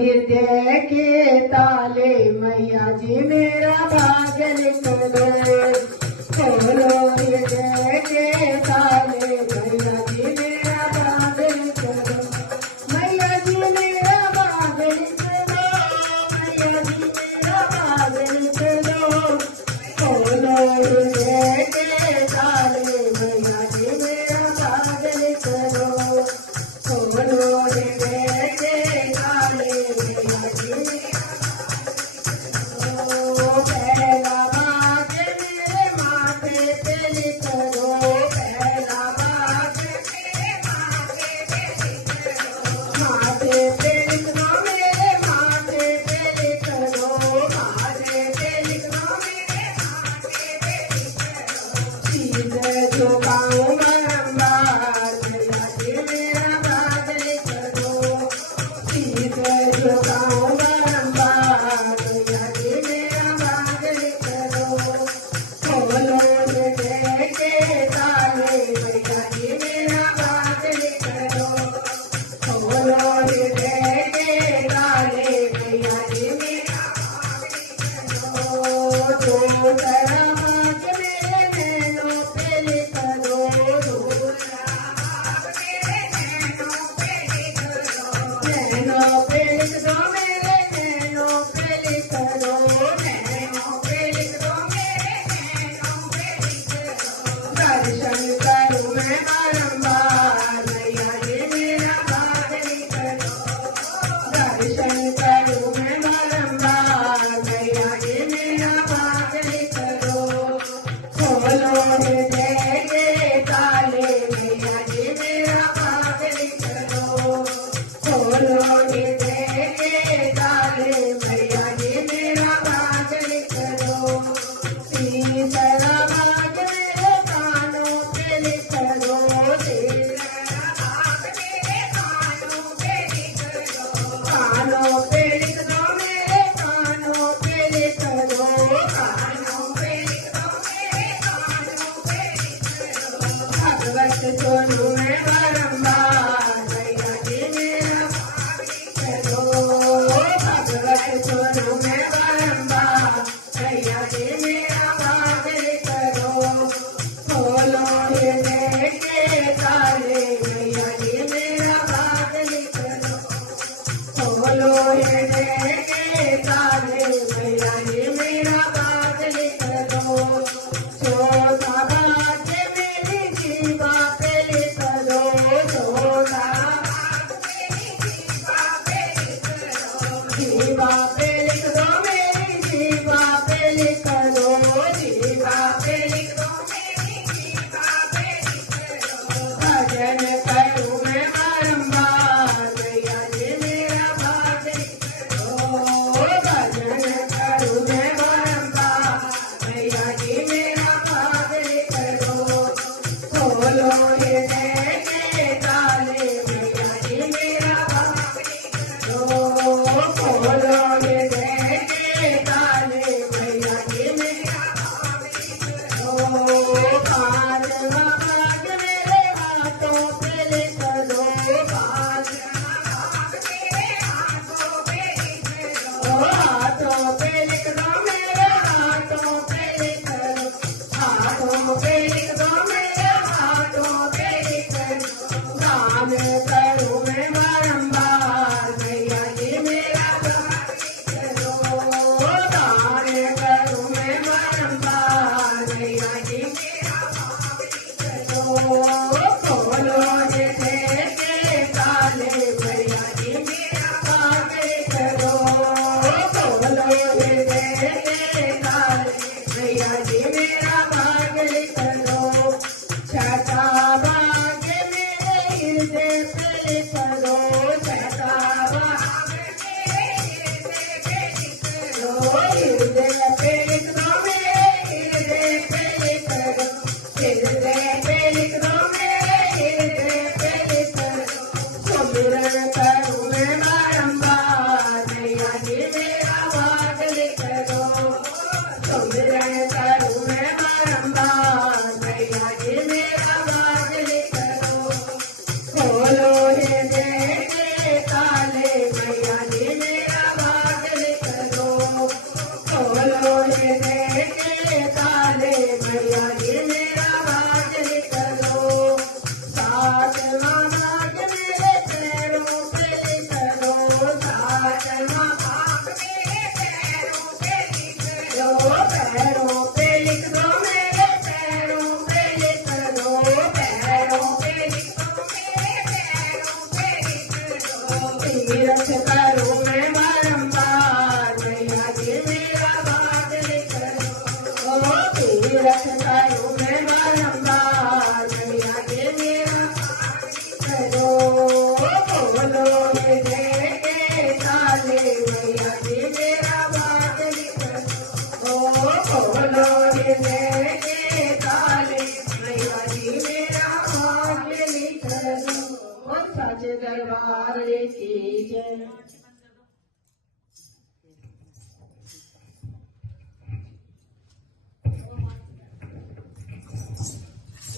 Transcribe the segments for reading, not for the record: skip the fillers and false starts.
हृदय के ताले मैया जी मेरा भाग्य लिख दो। खोलो हृदय के ताले मैया जी मेरा भाग्य लिख दो। मैया जी मेरा भाग्य लिख दो। मैया जी मेरा भाग्य लिख दो। खोलो हृदय के ताले मैया जी मेरा भाग्य लिख दो। खोलो हृदय के ताले मैया जी पहला भाग्य मेरे माथे पे लिख दो। पहला भाग्य मेरे माथे पे लिख दो। माथे पे लिख दो मेरे माथे पे लिख दो। माथे पे लिख दो मेरे माथे पे लिख दो। शीश झुकाऊं बारंबार मैया जी मेरा भाग्य लिख दो। शीश झुकाऊं बारंबार मैया जी मेरा भाग्य लिख दो। खोलो हृदय के ताले मैया जी मेरा भाग्य लिख दो। खोलो हृदय के ताले मैया जी मेरा भाग्य लिख दो। दूसरा भाग्य मेरे नैनों पे लिख दो। दूसरा भाग्य मेरे नैनों पे लिख दो। नैनों पे लिख दो मेरे नैनों पे लिख दो। नैनों पे लिख दो मेरे नैनों पे लिख दो। दर्शन करूं मैं बारंबार मैया जी मेरा भाग्य लिख दो। दर्शन करूं मैं बारंबार मैया जी मेरा भाग्य लिख दो। खोलो हृदय के ताले मैया जी मेरा भाग्य लिख दो। खोलो हृदय के ताले मैया जी मेरा भाग्य लिख दो। तीसरा भाग्य मेरे कानों पे लिख दो। तीसरा भाग्य मेरे कानों पे लिख दो। कानों पे लिख दो मेरे कानों पे लिख दो। कानों पे लिख दो मेरे कानों पे लिख दो। भगवत सुनूं मैं बारंबार मैया जी मेरा भाग्य लिख दो। भगवत सुनूं मैं बारंबार मैया जी मेरा भाग्य लिख दो। खोलो हृदय के ताले मैया जी मेरा भाग्य लिख दो। खोलो हृदय के ताले मैया जी मेरा भाग्य लिख दो। चौथा भाग्य मेरी जीवा पे लिख दो। चौथा भाग्य मेरी जीवा पे लिख दो। जीवा पे लिख दो मेरी जीवा पे लिख दो। जीवा पे लिख दो मेरी जीवा पे लिख दो। भजन करूं मैं बारंबार मैया जी मेरा भाग्य लिख दो। भजन करूं मैं बारंबार मैया जी मेरा भाग्य लिख दो। खोलो हृदय के ताले मैया जी मेरा भाग्य लिख दो। खोलो हृदय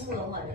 પૂરો મળે.